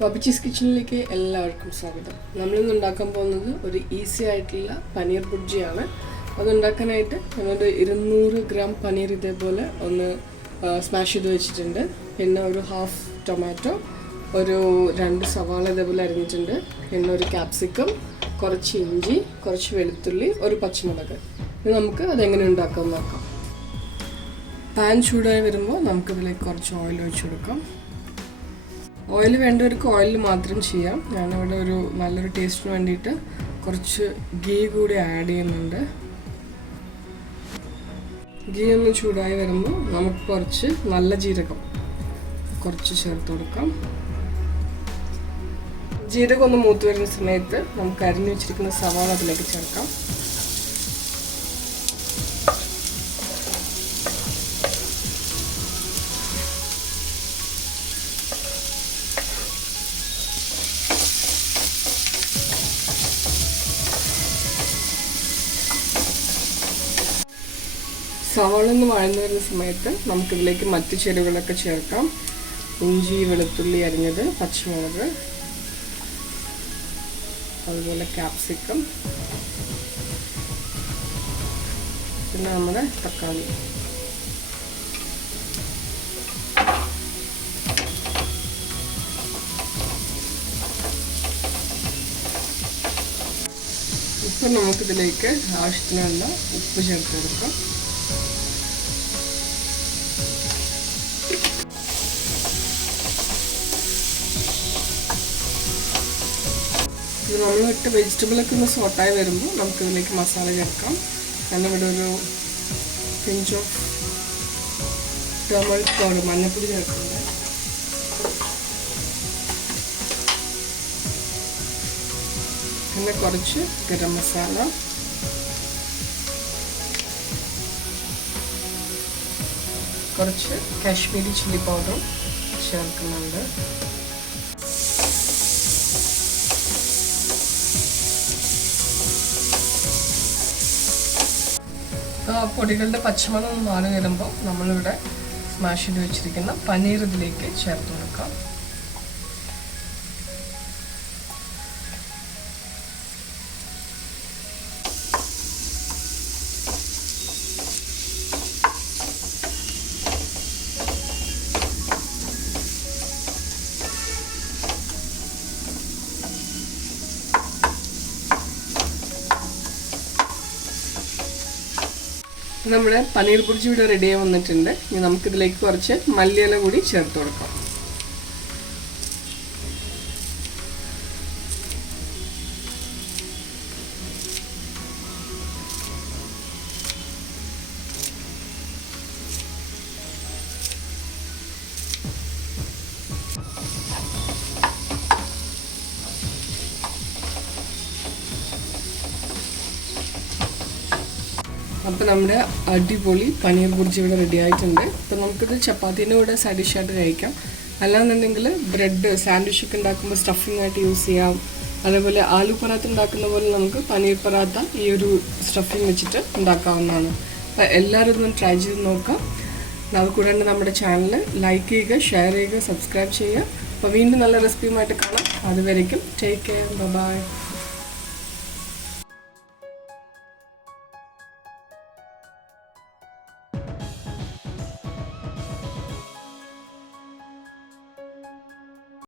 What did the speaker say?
Vappichis Kitchen എല്ലാവർക്കും സ്വാഗതം. നമ്മൾ ഇന്ന് ഉണ്ടാക്കാൻ പോകുന്നത് ഒരു ഈസി ആയിട്ടുള്ള പനീർ ബുർജി ആണ്. അത് ഉണ്ടാക്കാനായിട്ട് നമ്മൾ 200 ഗ്രാം പനീർ ഇതേപോലെ ഒന്ന് സ്മാഷ് ചെയ്ത് വെച്ചിട്ടുണ്ട്. പിന്നെ ഒരു ഹാഫ് ടൊമാറ്റോ, ഒരു 2 സവാള ഇതേപോലെ അരിഞ്ഞിട്ടുണ്ട്. പിന്നെ ഒരു ക്യാപ്സിക്കം, കുറച്ച് ഇഞ്ചി, കുറച്ച് വെളുത്തുള്ളി, ഒരു പച്ചമുളക്. ഇത് നമുക്ക് അതെങ്ങനെ ഉണ്ടാക്കാൻ നോക്കാം. പാൻ ചൂടായി വരുമ്പോൾ നമുക്കിതിലേക്ക് കുറച്ച് ഓയിൽ ഒഴിച്ചു കൊടുക്കാം. ഓയിൽ വേണ്ടവർക്ക് ഓയിൽ മാത്രം ചെയ്യാം. ഞാനിവിടെ ഒരു നല്ലൊരു ടേസ്റ്റിന് വേണ്ടിയിട്ട് കുറച്ച് ഗീ കൂടി ആഡ് ചെയ്യുന്നുണ്ട്. ഗീ ഒന്ന് ചൂടായി വരുമ്പോൾ നമുക്ക് കുറച്ച് നല്ല ജീരകം കുറച്ച് ചേർത്ത് കൊടുക്കാം. ജീരകം ഒന്ന് മൂത്ത് വരുന്ന സമയത്ത് നമുക്ക് അരിഞ്ഞു വെച്ചിരിക്കുന്ന സവാള അതിലേക്ക് ചേർക്കാം. സവാള ഒന്ന് വഴന്നു വരുന്ന സമയത്ത് നമുക്കിതിലേക്ക് മറ്റ് ചേരുവകളൊക്കെ ചേർക്കാം. ഇഞ്ചി, വെളുത്തുള്ളി അരിഞ്ഞത്, പച്ചമുളക്, അതുപോലെ ക്യാപ്സിക്കം, പിന്നെ നമ്മുടെ തക്കാളി. ഇപ്പം നമുക്കിതിലേക്ക് ആവശ്യത്തിനുള്ള ഉപ്പ് ചേർത്ത് കൊടുക്കാം. ഇത് നമ്മളിട്ട് വെജിറ്റബിളൊക്കെ ഒന്ന് സോട്ടായി വരുമ്പോൾ നമുക്കിതിലേക്ക് മസാല ചേർക്കാം. ഞാനിവിടെ ഒരു പിഞ്ച് ഓഫ് ടർമറിക് പൗഡർ, മഞ്ഞൾപ്പൊടി ചേർക്കുന്നുണ്ട്. പിന്നെ കുറച്ച് ഗരം മസാല, കുറച്ച് കാശ്മീരി ചില്ലി പൗഡറും ചേർക്കുന്നുണ്ട്. പൊടികളുടെ പച്ചമണം മാറി വരുമ്പോൾ നമ്മളിവിടെ സ്മാഷ് ചെയ്ത് വെച്ചിരിക്കുന്ന പനീർ ഇതിലേക്ക് ചേർത്ത് കൊടുക്കാം. നമ്മുടെ പനീർ ബുർജി ഇവിടെ റെഡിയായി വന്നിട്ടുണ്ട്. ഇനി നമുക്കിതിലേക്ക് കുറച്ച് മല്ലിയില കൂടി ചേർത്ത് കൊടുക്കാം. അപ്പോൾ നമ്മുടെ അടിപൊളി പനീർ ബുർജി ഇവിടെ റെഡി ആയിട്ടുണ്ട്. അപ്പോൾ നമുക്കിത് ചപ്പാത്തീൻ്റെ കൂടെ സൈഡ് ഡിഷായിട്ട് കഴിക്കാം. അല്ലാന്നുണ്ടെങ്കിൽ ബ്രെഡ് സാൻഡ്വിച്ചൊക്കെ ഉണ്ടാക്കുമ്പോൾ സ്റ്റഫിംഗ് ആയിട്ട് യൂസ് ചെയ്യാം. അതേപോലെ ആലു പറാത്ത ഉണ്ടാക്കുന്ന പോലെ നമുക്ക് പനീർ പറാത്ത ഈ ഒരു സ്റ്റഫിംഗ് വെച്ചിട്ട് ഉണ്ടാക്കാവുന്നതാണ്. അപ്പോൾ എല്ലാവരും ഇതൊന്ന് ട്രൈ ചെയ്ത് നോക്കാം. അത് കൂടാണ്ട് നമ്മുടെ ചാനൽ ലൈക്ക് ചെയ്യുക, ഷെയർ ചെയ്യുക, സബ്സ്ക്രൈബ് ചെയ്യുക. അപ്പോൾ വീണ്ടും നല്ല റെസിപ്പിയുമായിട്ട് കാണാം. അതുവരേക്കും ടേക്ക് കെയർ, ബൈ.